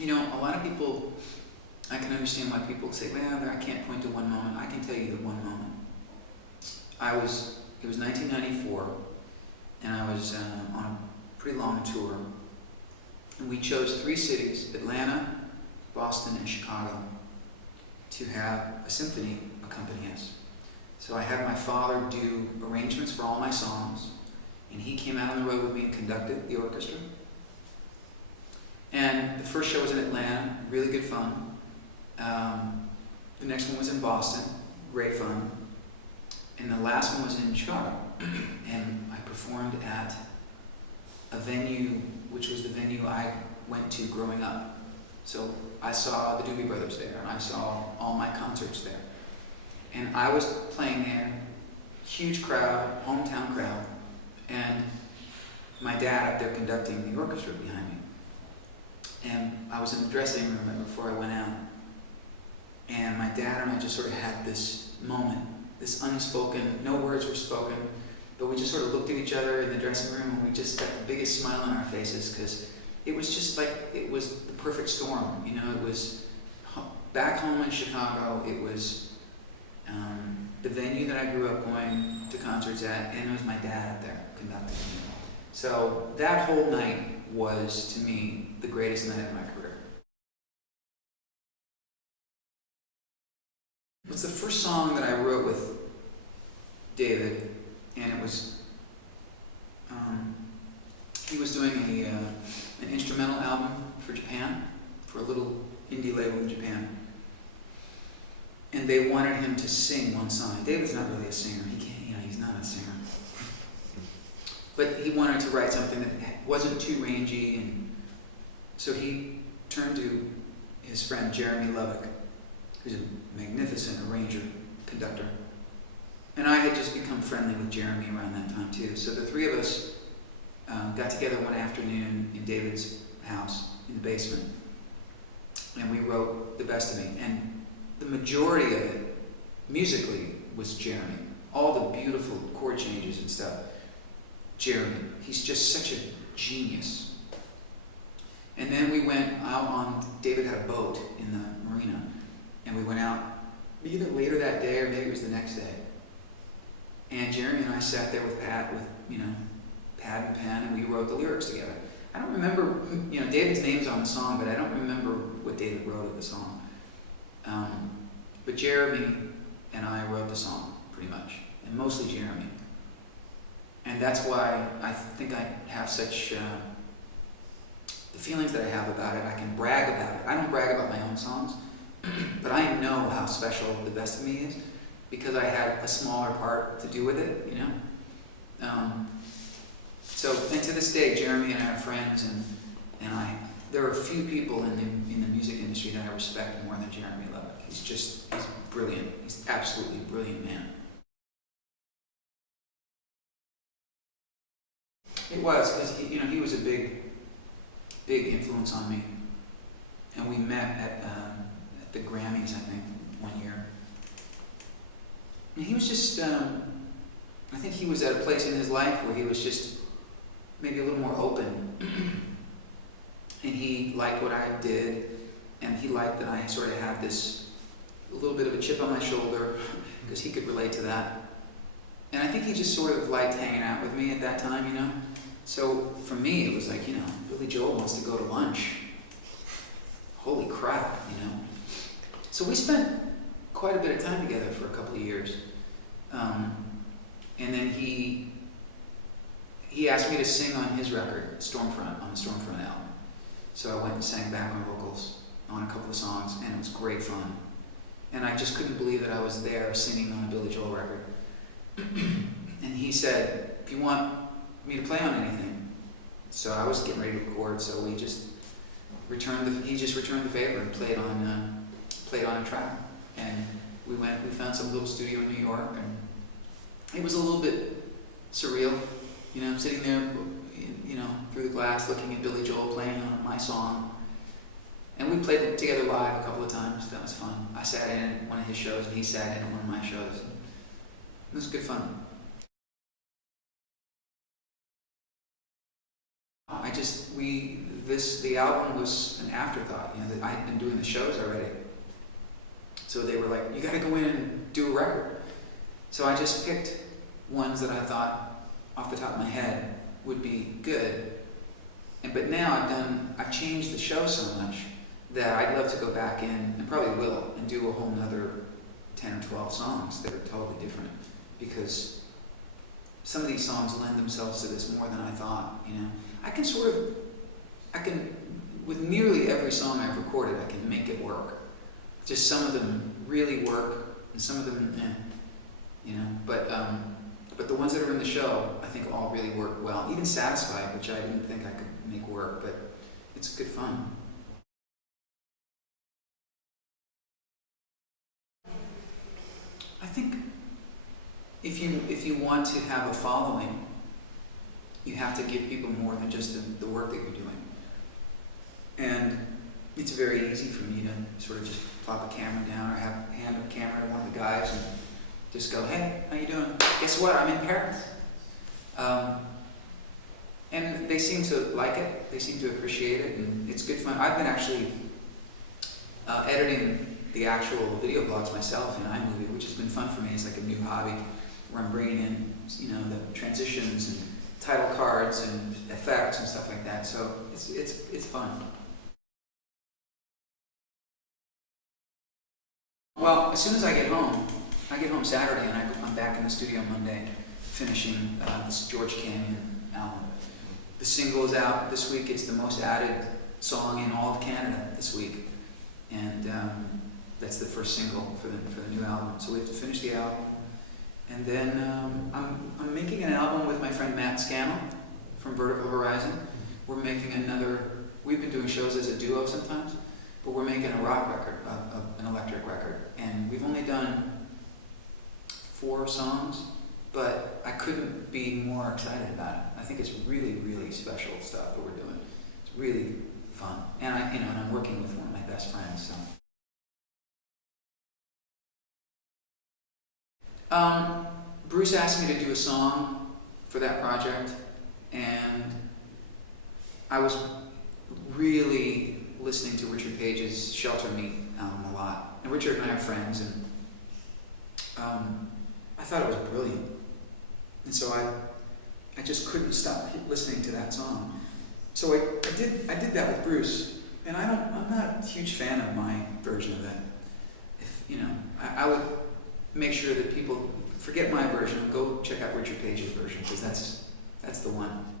You know, a lot of people, I can understand why people say, well, I can't point to one moment. I can tell you the one moment. It was 1994, and I was on a pretty long tour, and we chose 3 cities, Atlanta, Boston, and Chicago, to have a symphony accompany us. So I had my father do arrangements for all my songs, and he came out on the road with me and conducted the orchestra. And the first show was in Atlanta, really good fun. The next one was in Boston, great fun. And the last one was in Chicago. And I performed at a venue, which was the venue I went to growing up. So I saw the Doobie Brothers there, and I saw all my concerts there. And I was playing there, huge crowd, hometown crowd, and my dad up there conducting the orchestra behind me. And I was in the dressing room right before I went out. And my dad and I just sort of had this moment, this unspoken, no words were spoken, but we just sort of looked at each other in the dressing room, and we just got the biggest smile on our faces, because it was just like, it was the perfect storm. You know, it was back home in Chicago, it was the venue that I grew up going to concerts at, and it was my dad up there conducting. So that whole night was, to me, the greatest night of my career. It was the first song that I wrote with David, and it was, he was doing an instrumental album for Japan, for a little indie label in Japan. And they wanted him to sing one song. David's not really a singer. He can't, you know, he's not a singer. But he wanted to write something that wasn't too rangy, and so he turned to his friend Jeremy Lovick, who's a magnificent arranger, conductor. And I had just become friendly with Jeremy around that time too. So the 3 of us got together one afternoon in David's house in the basement, and we wrote The Best of Me. And the majority of it, musically, was Jeremy. All the beautiful chord changes and stuff. Jeremy. He's just such a genius. And then we went out on, David had a boat in the marina, and we went out either later that day or maybe it was the next day. And Jeremy and I sat there with Pat, with, you know, pad and pen, and we wrote the lyrics together. I don't remember, you know, David's name's on the song, but I don't remember what David wrote of the song. But Jeremy and I wrote the song, pretty much, and mostly Jeremy. And that's why I think I have such, the feelings that I have about it, I can brag about it. I don't brag about my own songs, but I know how special The Best of Me is, because I had a smaller part to do with it, you know? So, and to this day, Jeremy and I are friends, and there are a few people in the music industry that I respect more than Jeremy Lovick. He's brilliant. He's absolutely a brilliant man. It was, because he was a big influence on me. And we met at the Grammys, I think, one year. And he was just, I think he was at a place in his life where he was just maybe a little more open. And he liked what I did, and he liked that I sort of had this, a little bit of a chip on my shoulder, because he could relate to that. And I think he just sort of liked hanging out with me at that time, you know? So for me, it was like, you know, Billy Joel wants to go to lunch. Holy crap, you know? So we spent quite a bit of time together for a couple of years. And then he asked me to sing on his record, Stormfront, on the Stormfront album. So I went and sang background vocals on a couple of songs, and it was great fun. And I just couldn't believe that I was there singing on a Billy Joel record. And he said, if you want me to play on anything. So I was getting ready to record, so he just returned the favor and played on a track. And we found some little studio in New York, and it was a little bit surreal, you know, sitting there, you know, through the glass looking at Billy Joel playing on my song. And we played it together live a couple of times. That was fun. I sat in at one of his shows, and he sat in at one of my shows. It was good fun. the album was an afterthought. You know, I had been doing the shows already, so they were like, "You got to go in and do a record." So I just picked ones that I thought, off the top of my head, would be good. But now I've changed the show so much that I'd love to go back in, and probably will, and do a whole nother 10 or 12 songs that are totally different, because some of these songs lend themselves to this more than I thought. You know, I can with nearly every song I've recorded, I can make it work. Just some of them really work, and some of them, you know. But the ones that are in the show, I think all really work well. Even Satisfied, which I didn't think I could make work, but it's good fun. I think if you want to have a following, you have to give people more than just the work that you're doing. And it's very easy for me to sort of just plop a camera down or hand a camera to one of the guys and just go, "Hey, how you doing? Guess what? I'm in Paris." And they seem to like it. They seem to appreciate it, and it's good fun. I've been actually editing the actual video blogs myself in iMovie, which has been fun for me. It's like a new hobby where I'm bringing in, you know, the transitions and title cards and effects and stuff like that. So it's fun. Well, as soon as I get home Saturday, and I'm back in the studio Monday, finishing this George Canyon album. The single is out this week. It's the most added song in all of Canada this week, and that's the first single for the new album. So we have to finish the album, and then I'm making an album with my friend Matt Scannell from Vertical Horizon. We're making another. We've been doing shows as a duo sometimes, but we're making a rock record, an electric record, and we've only done 4 songs, but I couldn't be more excited about it. I think it's really, really special stuff that we're doing. It's really fun, and I'm working with one of my best friends. So, Bruce asked me to do a song for that project, and I was really listening to Richard Page's Shelter Me album a lot. And Richard and I are friends, and I thought it was brilliant. And so I just couldn't stop listening to that song. So I did that with Bruce, and I'm not a huge fan of my version of it. If you know, I would make sure that people forget my version, go check out Richard Page's version, because that's the one.